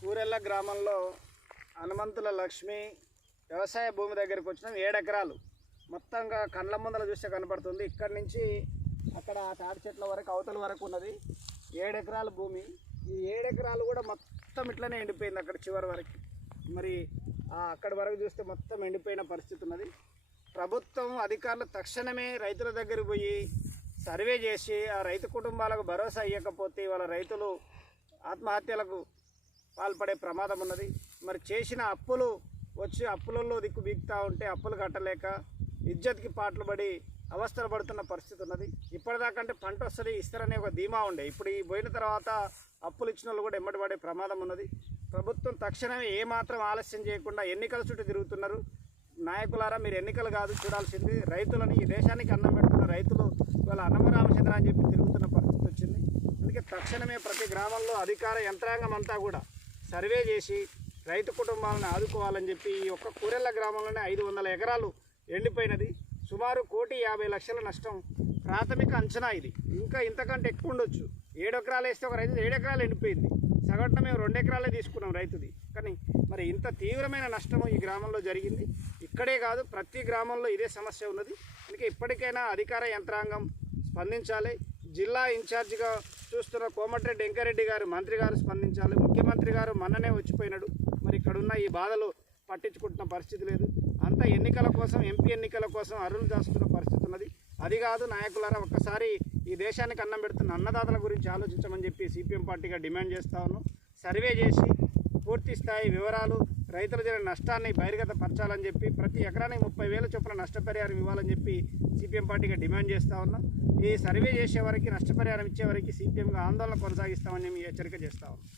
కూరెళ్ళ గ్రామంలో హనుమంతుల లక్ష్మి వ్యవసాయ భూమి దగ్గరికి వచ్చిన 7 ఎకరాలు మొత్తంగా కండ్ల ముందర చూస్తే కనపడుతుంది. ఇక్కడి నుంచి అక్కడ తాటి చెట్ల వరకు అవతల వరకు ఉన్నది 7 ఎకరాల భూమి. ఈ 7 ఎకరాలు కూడా మొత్తం ఇట్లనే ఎండిపోయింది అక్కడ చివరి వరకు. మరి అక్కడి వరకు చూస్తే మొత్తం ఎండిపోయిన పరిస్థితి ఉన్నది. ప్రభుత్వం అధికారులు తక్షణమే రైతుల దగ్గరికి పోయి సర్వే చేసి ఆ రైతు కుటుంబాలకు భరోసా ఇవ్వకపోతే వాళ్ళ రైతులు ఆత్మహత్యలకు పాల్పడే ప్రమాదం ఉన్నది. మరి చేసిన అప్పులు వచ్చి అప్పులలో దిక్కు బీగుతూ ఉంటే అప్పులు కట్టలేక ఇజ్జత్కి పాటలు పడి అవస్థలు పడుతున్న పరిస్థితి ఉన్నది. ఇప్పటిదాకంటే పంట వస్తుంది ఇస్తారనే ఒక ధీమా ఉండే. ఇప్పుడు ఈ పోయిన తర్వాత అప్పులు ఇచ్చిన వాళ్ళు కూడా ఎమ్మటి పడే ప్రమాదం ఉన్నది. ప్రభుత్వం తక్షణమే ఏమాత్రం ఆలస్యం చేయకుండా ఎన్నికల చుట్టూ తిరుగుతున్నారు. నాయకులారా, మీరు ఎన్నికలు కాదు చూడాల్సింది, రైతులని, ఈ దేశానికి అన్నం పెడుతున్న రైతులు ఇవాళ అన్నమరామచంద్ర అని చెప్పి తిరుగుతున్న పరిస్థితి వచ్చింది. అందుకే తక్షణమే ప్రతి గ్రామంలో అధికార యంత్రాంగం అంతా కూడా సర్వే చేసి రైతు కుటుంబాలను ఆదుకోవాలని చెప్పి ఈ ఒక్క కూరెళ్ళ గ్రామంలోనే 500 ఎకరాలు ఎండిపోయినది. సుమారు 1,50,00,000 నష్టం ప్రాథమిక అంచనా. ఇది ఇంకా ఇంతకంటే ఎక్కువ ఉండొచ్చు. 7 ఎకరాలు వేస్తే ఒక రైతు 7 ఎకరాలు ఎండిపోయింది. సగటున మేము 2 ఎకరాలే తీసుకున్నాం రైతుది. కానీ మరి ఇంత తీవ్రమైన నష్టం ఈ గ్రామంలో జరిగింది. ఇక్కడే కాదు, ప్రతి గ్రామంలో ఇదే సమస్య ఉన్నది. అందుకే ఇప్పటికైనా అధికార యంత్రాంగం స్పందించాలి. జిల్లా ఇన్ఛార్జిగా చూస్తున్న కోమటిరెడ్డి వెంకరెడ్డి గారు, మంత్రి గారు స్పందించాలి. ముఖ్యమంత్రి గారు మొన్ననే వచ్చిపోయినాడు. మరి ఇక్కడున్న ఈ బాధలు పట్టించుకుంటున్న పరిస్థితి లేదు. అంతా ఎన్నికల కోసం, ఎంపీ ఎన్నికల కోసం అరులు దాస్తున్న పరిస్థితి ఉన్నది. అది కాదు నాయకులారా, ఒక్కసారి ఈ దేశానికి అన్నం పెడుతున్న అన్నదాతల గురించి ఆలోచించమని చెప్పి సిపిఎం పార్టీగా డిమాండ్ చేస్తా ఉన్నాం. సర్వే చేసి పూర్తి స్థాయి వివరాలు, రైతుల జరిగిన నష్టాన్ని బహిర్గతపరచాలని చెప్పి ప్రతి ఎకరానికి 30,000 చొప్పున నష్టపరిహారం ఇవ్వాలని చెప్పి సిపిఎం పార్టీగా డిమాండ్ చేస్తూ ఉన్నాం. ఈ సర్వే చేసే వరకు, నష్టపరిహారం ఇచ్చే వరకు సిపిఎంగా ఆందోళన కొనసాగిస్తామని మేము హెచ్చరిక చేస్తా ఉన్నాం.